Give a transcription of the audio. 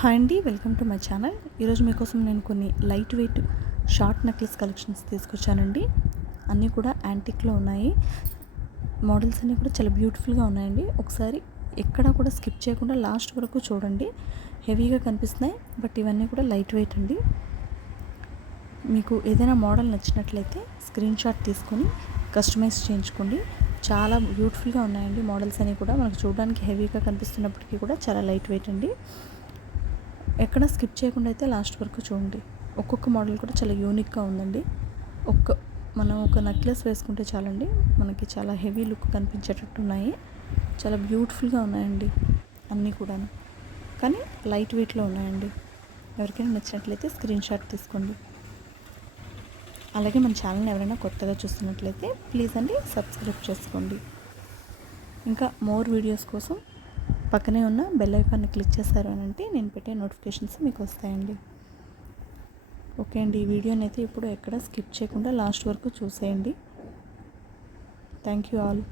Hi అండి, welcome to my channel. ఈరోజు మీకోసం నేను కొన్ని light weight short necklace collections తీసుకొచ్చానండి. అన్నీ కూడా యాంటిక్లో ఉన్నాయి. మోడల్స్ అన్నీ కూడా చాలా బ్యూటిఫుల్గా ఉన్నాయండి. ఒకసారి ఎక్కడా కూడా స్కిప్ చేయకుండా లాస్ట్ వరకు చూడండి. హెవీగా కనిపిస్తున్నాయి, బట్ ఇవన్నీ కూడా లైట్ వెయిట్ అండి. మీకు ఏదైనా మోడల్ నచ్చినట్లయితే స్క్రీన్ షాట్ తీసుకొని కస్టమైజ్ చేయించుకోండి. చాలా బ్యూటిఫుల్గా ఉన్నాయండి మోడల్స్ అన్నీ కూడా. మనకు చూడడానికి హెవీగా కనిపిస్తున్నప్పటికీ కూడా చాలా లైట్ వెయిట్ అండి. ఎక్కడ స్కిప్ చేయకుండా అయితే లాస్ట్ వరకు చూడండి. ఒక్కొక్క మోడల్ కూడా చాలా యూనిక్గా ఉందండి. మనం ఒక నెక్లెస్ వేసుకుంటే చాలండి, మనకి చాలా హెవీ లుక్ కనిపించేటట్టు ఉన్నాయి. చాలా బ్యూటిఫుల్గా ఉన్నాయండి అన్నీ కూడా, కానీ లైట్ వెయిట్లో ఉన్నాయండి. ఎవరికైనా నచ్చినట్లయితే స్క్రీన్ షాట్ తీసుకోండి. అలాగే మన ఛానల్ని ఎవరైనా కొత్తగా చూస్తున్నట్లయితే ప్లీజ్ అండి సబ్స్క్రైబ్ చేసుకోండి. ఇంకా మోర్ వీడియోస్ కోసం పక్కనే ఉన్న బెల్ ఐకాన్ని క్లిక్ చేశారు అని అంటే నేను పెట్టే నోటిఫికేషన్స్ మీకు వస్తాయండి. ఓకే అండి, ఈ వీడియోని అయితే ఇప్పుడు ఎక్కడ స్కిప్ చేయకుండా లాస్ట్ వరకు చూసేయండి. Thank you all.